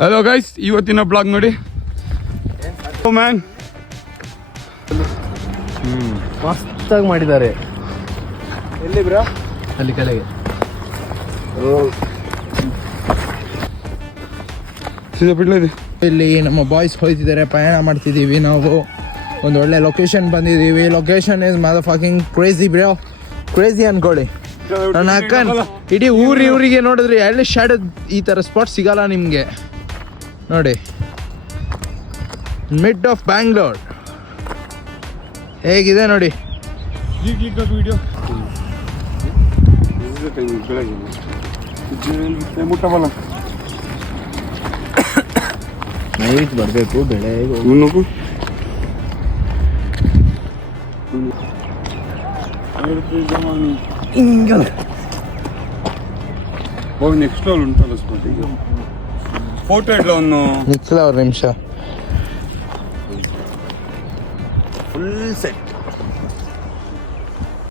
Hello guys, ಇವತ್ತಿನ blog ನೋಡಿ. Man ಮಸ್ತಾಗಿ ಮಾಡಿದ್ದಾರೆ. ಎಲ್ಲಿ ಬ್ರಾ? ಅಲ್ಲಿ ಕೆಳಗೆ ಇಲ್ಲಿ ನಮ್ಮ ಬಾಯ್ಸ್ ಹೋಯ್ತಿದ್ದಾರೆ, ಪ್ರಯಾಣ ಮಾಡ್ತಿದ್ದೀವಿ. ನಾವು ಒಂದು ಒಳ್ಳೆ ಲೊಕೇಶನ್ ಬಂದಿದ್ದೀವಿ. Location is mother fucking crazy bro, crazy ಅನ್ಕೊಳ್ಳಿ. ನನ್ನ ಅಕ್ಕನ್ ಇಡೀ ಊರಿಗೆ ನೋಡಿದ್ರಿ ಎಲ್ಲಿ ಶಾಡ್ ಈ ಥರ ಸ್ಪಾಟ್ ಸಿಗಲ್ಲ ನಿಮಗೆ. ನೋಡಿ, ಮಿಡ್ ಆಫ್ ಬ್ಯಾಂಗ್ಳೂರ್ ಹೇಗಿದೆ ನೋಡಿ. ನೈಟ್ ಬರಬೇಕು ಬೆಳಗ್ಗೆ. ನೆಕ್ಸ್ಟ್ ಲೆವೆಲ್ ಉಂಟಲ್ಲ ಸ್ಪಾಟ್. ಈಗ ಫೋಟೋ ಇಡ್ಲ ಒಂದು ನಿಚ್ಚಲ ಅವ್ರ ನಿಮಿಷ. Full set.